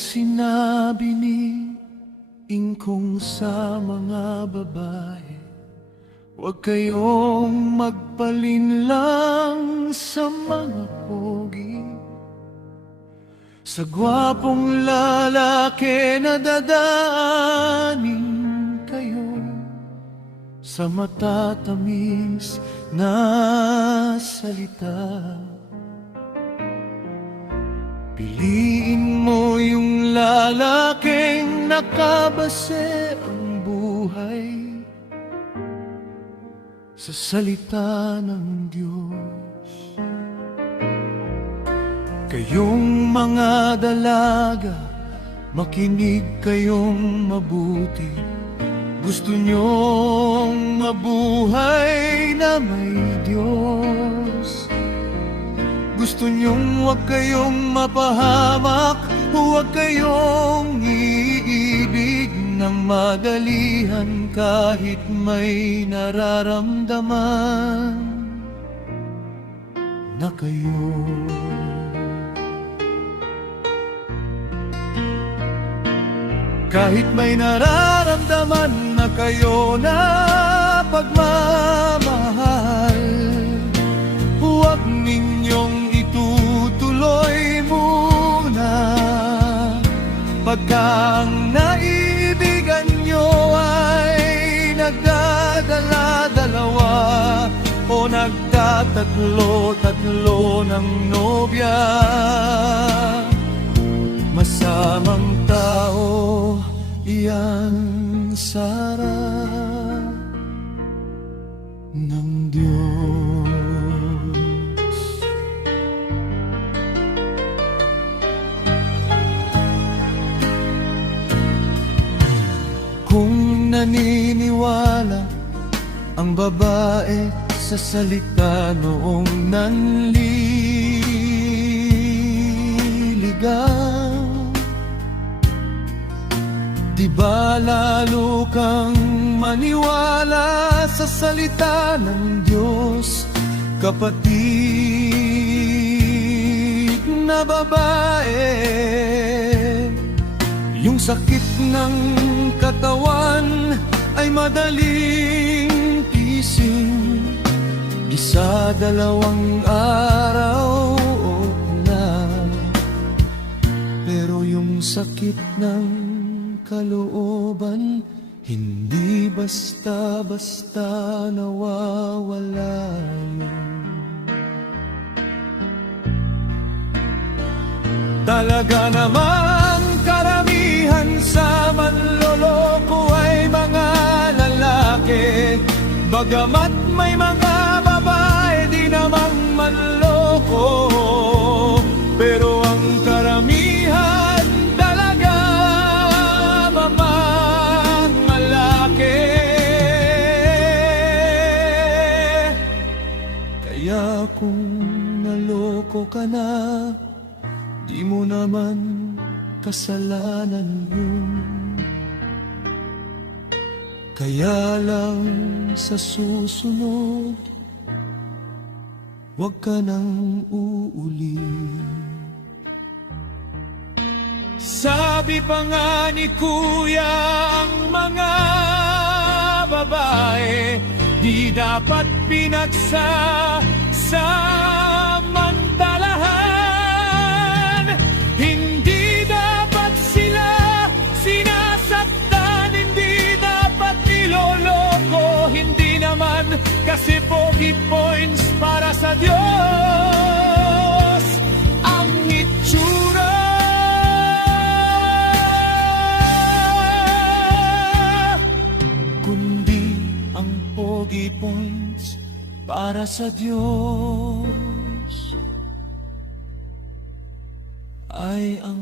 sinabi ni Ingkong sa mga babae, huwag kayong magpalinlang sa mga pogi, sa gwapong lalaki na dadaanin kayo, sa matatamis na salita. Piliin mo yung lalaking nakabase ang buhay sa salita ng Diyos. Kayong mga dalaga, makinig kayong mabuti. Gusto niyong mabuhay na may Diyos. Gusto niyong huwag kayong mapahamak, huwag kayong iibig ng madalihan kahit may nararamdaman na kayo. Kahit may nararamdaman na kayo na pagmamahal, huwag ninyong itutuloy muna. Pagka ang naibigan nyo ay nagdadala-dalawa o nagtatatlo-tatlo ng nobya, masamang tao iyan sa harap ng Diyos. Kung naniniwala ang babae sa salita noong nanliligaw, di ba lalo kang maniwala sa salita ng Diyos, kapatid na babae? Yung sakit ng katawan ay madaling tisin, isa dalawang araw na. Pero yung sakit ng kalooban, hindi basta-basta nawawala yun. Talaga namang karamihan sa manloloko ay mga lalaki, bagamat may mga babae di namang manloko. Pero ang karamihan talaga mamalaki. Kaya kung naloko ka na, di mo naman kasalanan yun. Kaya lang sa susunod, huwag ka nang uuli. Sabi pa nga ni Kuya, ang mga babae di dapat pinagsasamantalahan. Hindi dapat sila sinasaktan, hindi dapat niloloko, hindi naman kasi pogi points para sa Diyos ang itsura. Kundi ang pogi points para sa Diyos ay ang